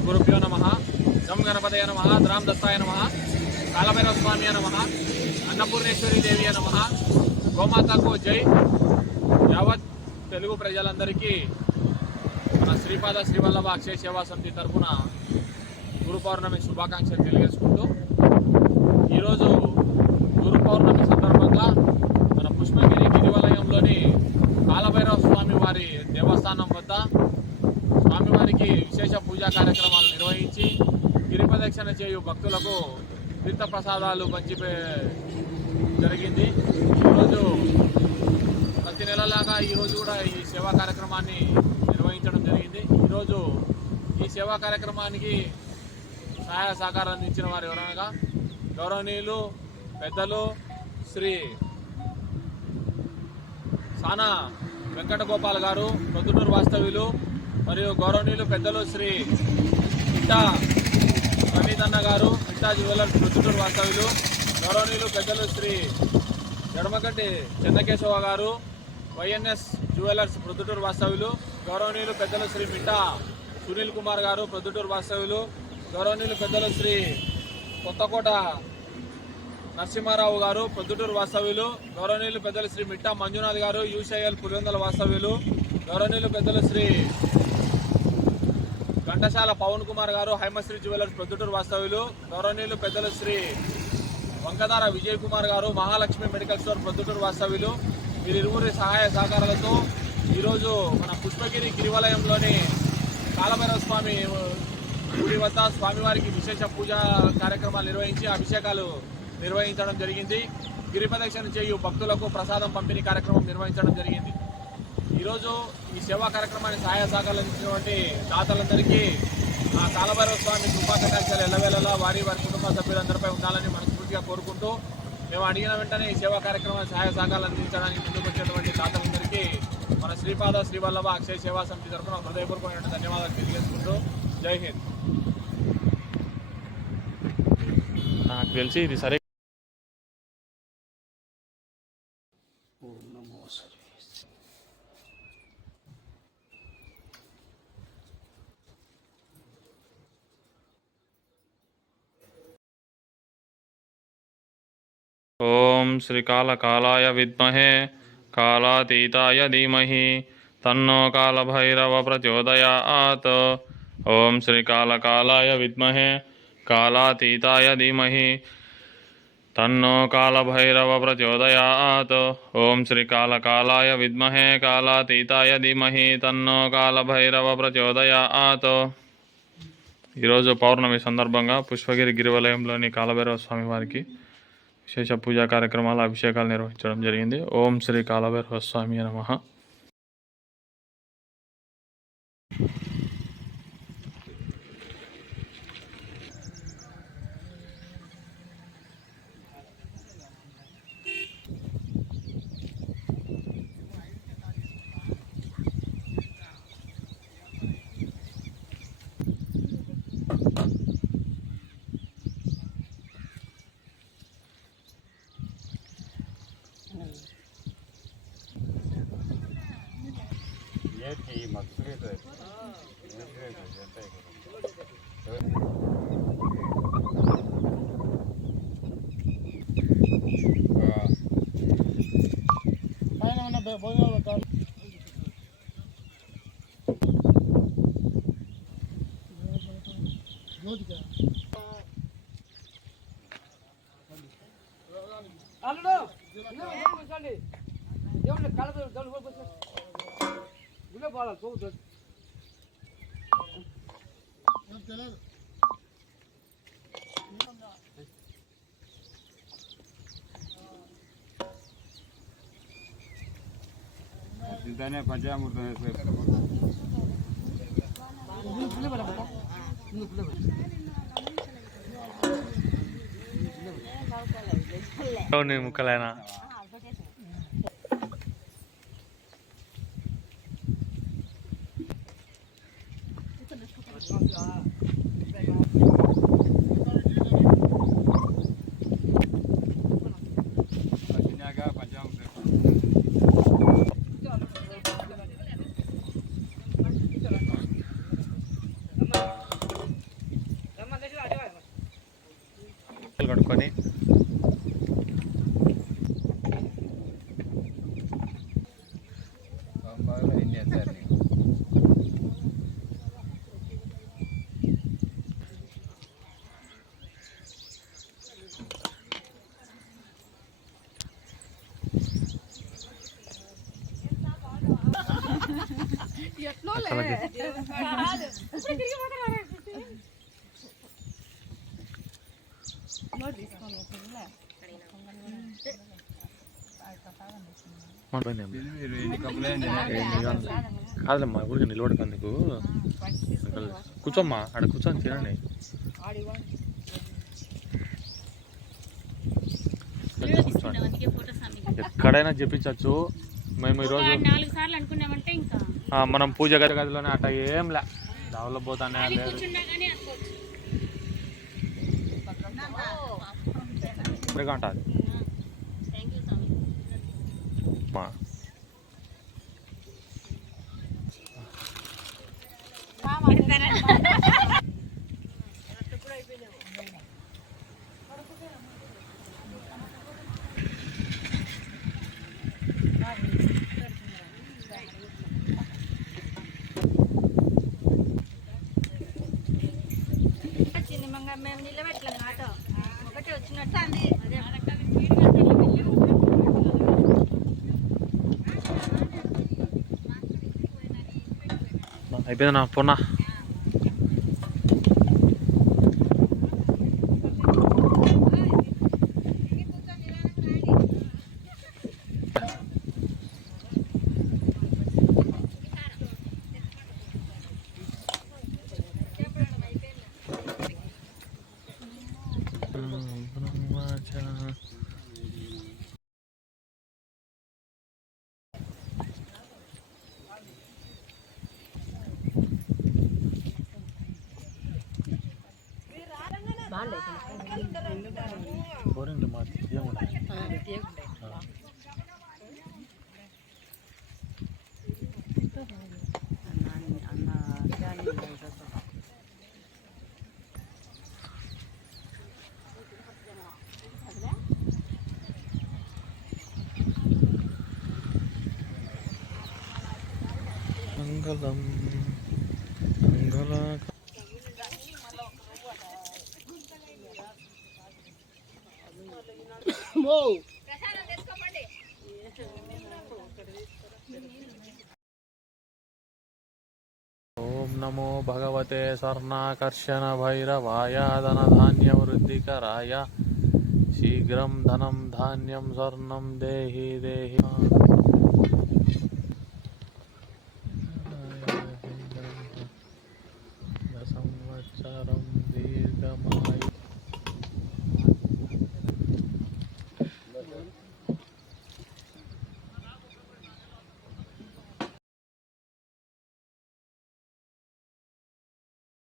శ్రీ గురుభ్యో నమః. గం గణపతయ నమః. ద్రాం దత్తాయ నమః. కాలభైరవ స్వామియ నమః. అన్నపూర్ణేశ్వరి దేవియ నమః. గోమాతకు జై. యావత్ తెలుగు ప్రజలందరికీ మన శ్రీపాద శ్రీవల్లభ అక్షయ సేవా సమితి తరఫున గురు పౌర్ణమి శుభాకాంక్షలు తెలియజేసుకుంటూ ఈరోజు గురు పౌర్ణమి సందర్భంగా మన పుష్పగిరి గిరివలయంలోని కాలభైరవ స్వామి వారి దేవస్థానం వద్ద స్వామివారికి విశేష పూజా కార్యక్రమాలు నిర్వహించి గిరి ప్రదక్షిణ చేయు భక్తులకు తీర్థ ప్రసాదాలు పంచి జరిగింది. ఈరోజు ప్రతి నెలలాగా ఈరోజు కూడా ఈ సేవా కార్యక్రమాన్ని నిర్వహించడం జరిగింది. ఈరోజు ఈ సేవా కార్యక్రమానికి సహాయ సహకారం అందించిన వారు ఎవరనగా గౌరవనీయులు పెద్దలు శ్రీ సానా వెంకటగోపాల్ గారు ప్రొద్దుటూరు వాస్తవ్యులు, మరియు గౌరవనీయులు పెద్దలు శ్రీ ఇట్టా ప్రణీతన్న గారు ఇట్టా జ్యువెలర్స్ ప్రొద్దుటూరు వాస్తవ్యులు, గౌరవనీయులు పెద్దలు శ్రీ ఎడమగంటి చెన్నకేశవ గారు వైఎన్ఎస్ జ్యువెలర్స్ ప్రొద్దుటూరు వాస్తవ్యులు, గౌరవనీయులు పెద్దలు శ్రీ మిట్టా సునీల్ కుమార్ గారు ప్రొద్దుటూరు వాస్తవ్యులు, గౌరవనీయులు పెద్దలు శ్రీ కొత్తకోట నరసింహారావు గారు ప్రొద్దుటూరు వాస్తవ్యులు, గౌరవనీయులు పెద్దలు శ్రీ మిట్టా మంజునాథ్ గారు యూషఐఎల్ పులివెందుల వాస్తవ్యులు, గౌరవనీయులు పెద్దలు శ్రీ ఘంటసాల పవన్ కుమార్ గారు హైమశ్రీ జ్యువెలర్స్ ప్రొద్దుటూరు వాస్తవ్యులు, గౌరవనీయులు పెద్దలు శ్రీ వంకదార విజయ్ కుమార్ గారు మహాలక్ష్మి మెడికల్ స్టోర్ ప్రొద్దుటూరు వాస్తవ్యులు, వీరిరువురి సహాయ సహకారాలతో ఈరోజు మన పుష్పగిరి గిరివలయంలోని కాలభైరవ స్వామి గుడి వద్ద స్వామివారికి విశేష పూజా కార్యక్రమాలు నిర్వహించి అభిషేకాలు నిర్వహించడం జరిగింది. గిరి ప్రదక్షిణ చేయు భక్తులకు ప్రసాదం పంపిణీ కార్యక్రమం నిర్వహించడం జరిగింది. ఈరోజు ఈ సేవా కార్యక్రమాన్ని సహాయ సహకారాలు అందించినటువంటి దాతలందరికీ ఆ కాలభైరవ స్వామి కృపా కటాక్షాలు ఎల్లవేళలా వారి కుటుంబ సభ్యులందరిపై ఉండాలని మనస్ఫూర్తిగా కోరుకుంటూ మేము అడిగిన వెంటనే ఈ సేవా కార్యక్రమాన్ని సహాయ సహకారాలు అందించడానికి ముందుకు వచ్చినటువంటి దాతలందరికీ మన శ్రీపాద శ్రీవల్లభ అక్షయ సేవా సమితి తరఫున హృదయపూర్వకమైన ధన్యవాదాలు తెలియజేసుకుంటూ జై హింద్. నాకు తెలిసి ఇది సరే. ओम श्रीकालकालाय विद्महे कालातीताय धीमहि तन्नो कालभैरव प्रचोदयात्। ओम श्रीकालकालाय विद्महे कालातीताय धीमहि तन्नो कालभैरव प्रचोदयात्। ओम श्रीकालकालाय विद्महे कालातीताय धीमहि तन्नो कालभैरव प्रचोदयात्। ఈరోజు పౌర్ణమి సందర్భంగా పుష్పగిరి గిరివలయంలోని కాలభైరవ స్వామి వారికి విశేష పూజా కార్యక్రమాలు అభిషేకాలు నిర్వహించడం జరిగింది. ఓం శ్రీ కాలభైరవ స్వామి నమః. ఇంతనే పంచామృతం ముక్కలైనా కడుక్కొని బాగా ఎన్ని వేస్తారు నీకు ఎన్ని కప్పులు అయింది కాదులేమ్మా ఊరికి నిలబడకండి నీకు కూర్చోమ్మా ఆడ కూర్చొని తినండి ఎక్కడైనా చెప్పించవచ్చు మేము ఈరోజు 4 సార్లు అనుకున్నామంటే ఇంకా మనం పూజ గదిలోనే అట్ట ఏం లే దావులో పోతానే లేదు కూర్చున్నా కానీ అనుకోవచ్చు. ఇప్పుడుగా ఉంటుంది థ్యాంక్ యూ స్వామి. మా చిన్నమంగా మేము నిలబెట్టలేము ఆటో ఒకటే వచ్చినట్టు అదే అయిపోయిందన్నా పోనా పోరండి మా మంగళం మంగళ ఓం నమో భగవతే స్వర్ణాకర్షణ భైరవాయ ధనధాన్య వృద్ధికరాయ శీఘ్రం ధనం ధాన్యం స్వర్ణం దేహి దేహి